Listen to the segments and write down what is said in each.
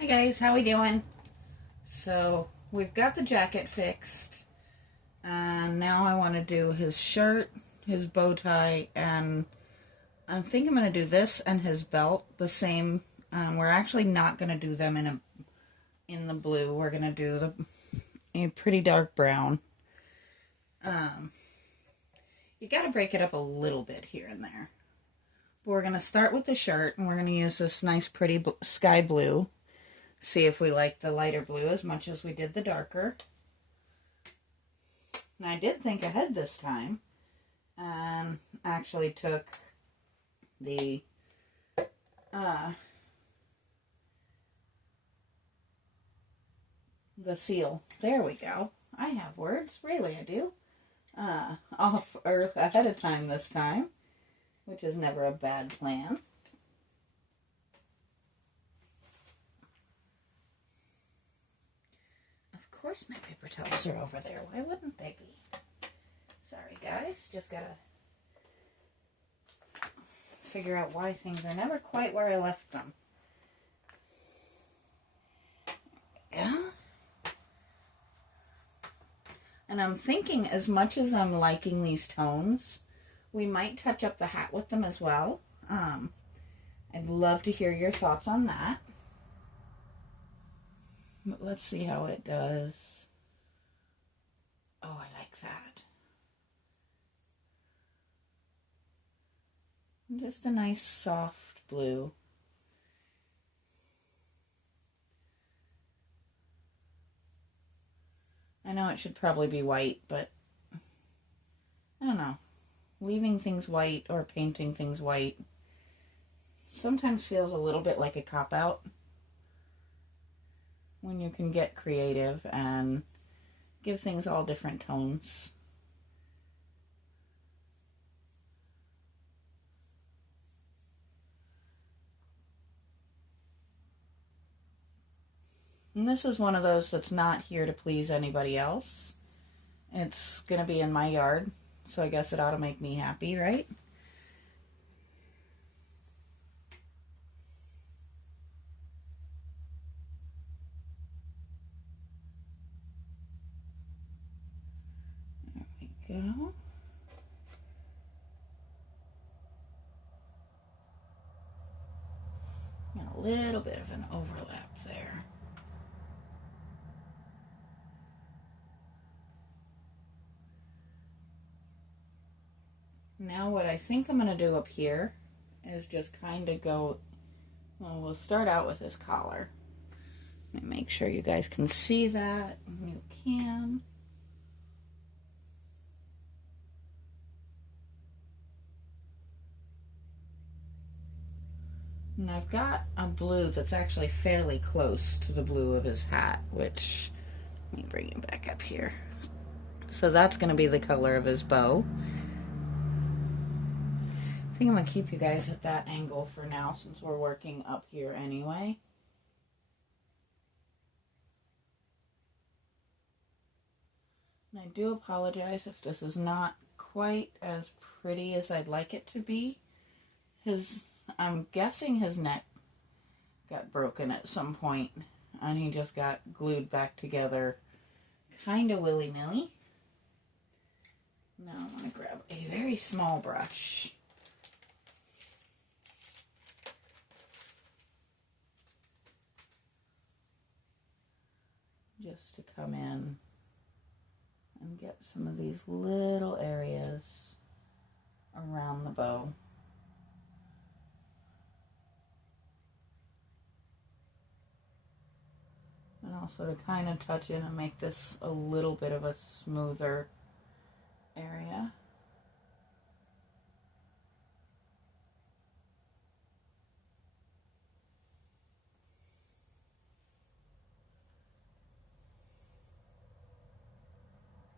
Hi guys, how we doing? So we've got the jacket fixed, and now I want to do his shirt, his bow tie, and I think I'm going to do this and his belt the same. We're actually not going to do them in the blue. We're going to do a pretty dark brown. You got to break it up a little bit here and there. But we're going to start with the shirt, and we're going to use this nice pretty sky blue. See if we like the lighter blue as much as we did the darker. And I did think ahead this time and actually took the seal. There we go. I have words. Really, I do. Off or ahead of time this time, which is never a bad plan. Of course my paper towels are over there. Why wouldn't they be? Sorry guys, just gotta figure out why things are never quite where I left them. Yeah. And I'm thinking, as much as I'm liking these tones, we might touch up the hat with them as well. I'd love to hear your thoughts on that. But let's see how it does. Oh, I like that. Just a nice soft blue. I know it should probably be white, but I don't know. Leaving things white or painting things white sometimes feels a little bit like a cop-out when you can get creative and give things all different tones. And this is one of those that's not here to please anybody else. It's going to be in my yard, so I guess it ought to make me happy, right? There we go. Got a little bit of an overlap there. Now what I think I'm going to do up here is just kind of go, well, we'll start out with this collar. Let me make sure you guys can see that. You can. And I've got a blue that's actually fairly close to the blue of his hat, which, let me bring him back up here. So that's going to be the color of his bow. I think I'm going to keep you guys at that angle for now since we're working up here anyway. And I do apologize if this is not quite as pretty as I'd like it to be. I'm guessing his neck got broken at some point and he just got glued back together kind of willy-nilly. Now I'm going to grab a very small brush. Just to come in and get some of these little areas around the bow. And also to kind of touch in and make this a little bit of a smoother area.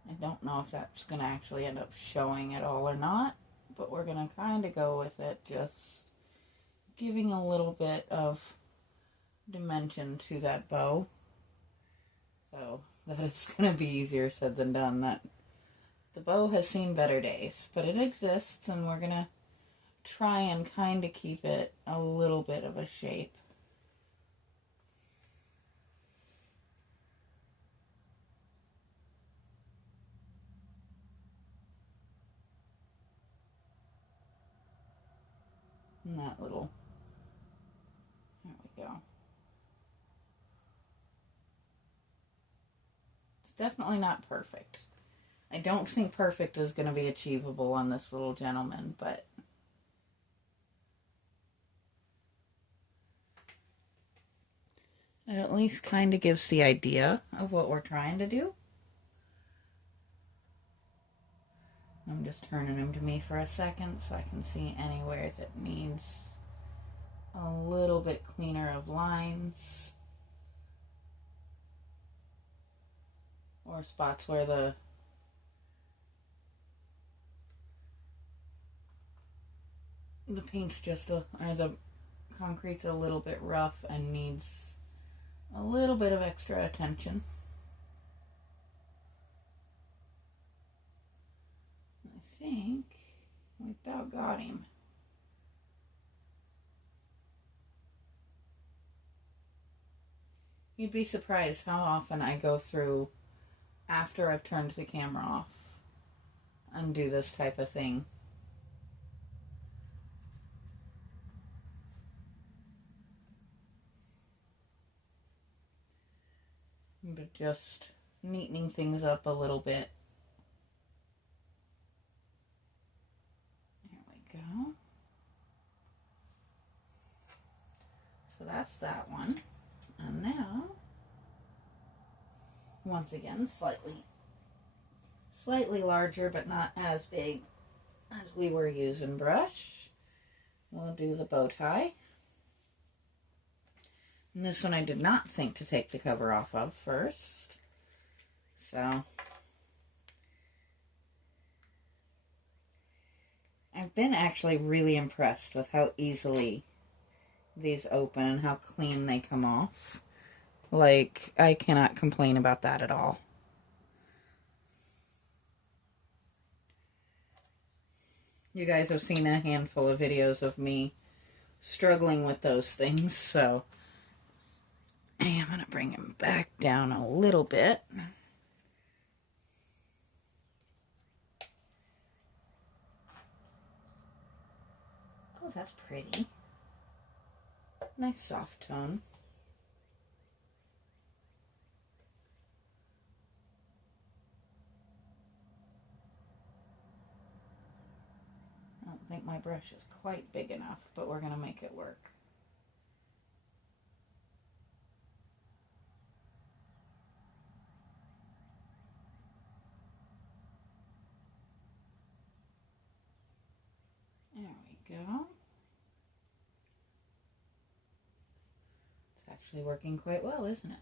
I don't know if that's going to actually end up showing at all or not, but we're going to kind of go with it, just giving a little bit of dimension to that bow. So that is going to be easier said than done. That the bow has seen better days, but it exists, and we're going to try and kind of keep it a little bit of a shape. And that little, there we go. It's definitely not perfect. I don't think perfect is going to be achievable on this little gentleman, but it at least kind of gives the idea of what we're trying to do. I'm just turning him to me for a second so I can see anywhere that needs a little bit cleaner of lines, or spots where the paint's just or the concrete's a little bit rough and needs a little bit of extra attention. I think we about got him. You'd be surprised how often I go through after I've turned the camera off and do this type of thing. But just neatening things up a little bit. There we go. So that's that one. And now, once again, slightly larger, but not as big as we were using brush. We'll do the bow tie. And this one I did not think to take the cover off of first. So I've been actually really impressed with how easily these open and how clean they come off. Like, I cannot complain about that at all. You guys have seen a handful of videos of me struggling with those things, so I am going to bring him back down a little bit. Oh, that's pretty. Nice soft tone. I don't think my brush is quite big enough, but we're going to make it work. There we go. It's actually working quite well, isn't it?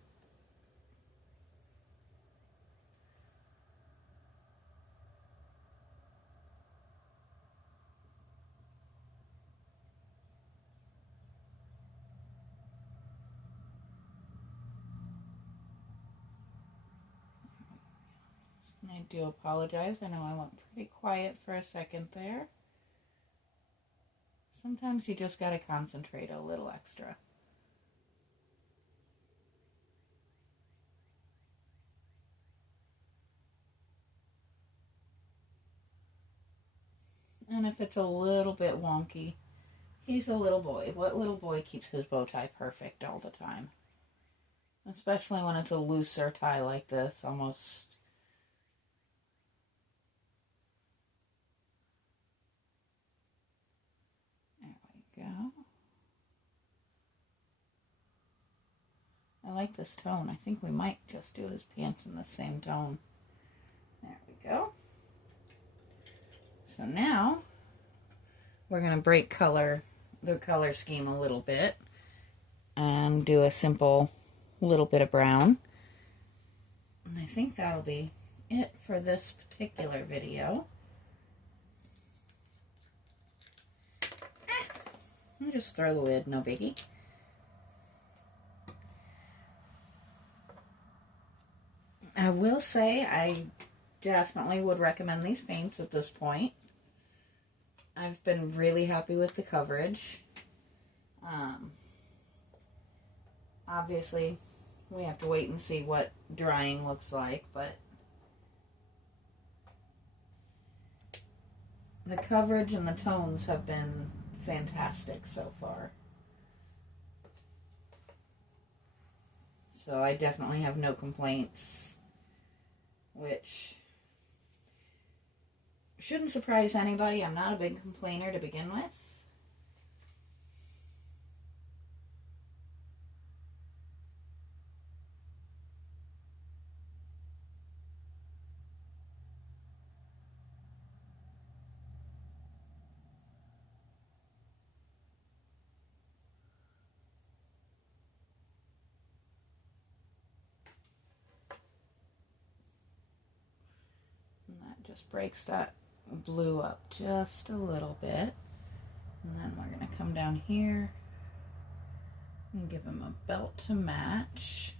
I do apologize. I know I went pretty quiet for a second there. Sometimes you just gotta concentrate a little extra. And if it's a little bit wonky, he's a little boy. What little boy keeps his bow tie perfect all the time? Especially when it's a looser tie like this, almost. There we go. I like this tone. I think we might just do his pants in the same tone. There we go. So now we're going to break the color scheme a little bit and do a simple little bit of brown. And I think that'll be it for this particular video. I'll just throw the lid, no biggie. I will say I definitely would recommend these paints at this point. I've been really happy with the coverage. Obviously, we have to wait and see what drying looks like, but the coverage and the tones have been fantastic so far. So I definitely have no complaints, which shouldn't surprise anybody. I'm not a big complainer to begin with. And that just breaks that blue up just a little bit. And then we're going to come down here and give him a belt to match.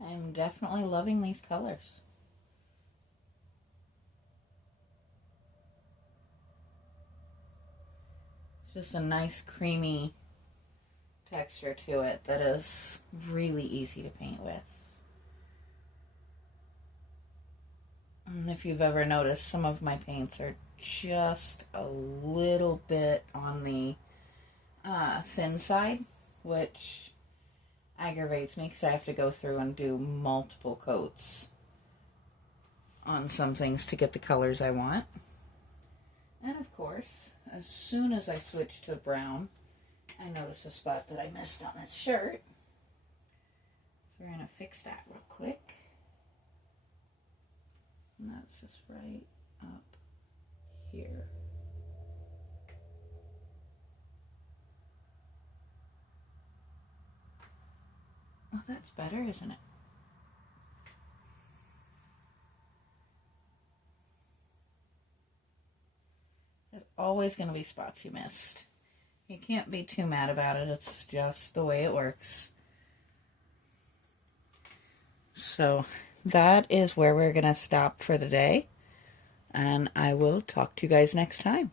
I'm definitely loving these colors. Just a nice creamy texture to it that is really easy to paint with. And if you've ever noticed, some of my paints are just a little bit on the thin side, which aggravates me because I have to go through and do multiple coats on some things to get the colors I want. And of course, as soon as I switch to brown, I notice a spot that I missed on his shirt. So we're going to fix that real quick. And that's just right up here. Oh, that's better, isn't it? There's always going to be spots you missed. You can't be too mad about it. It's just the way it works. So that is where we're going to stop for the day. And I will talk to you guys next time.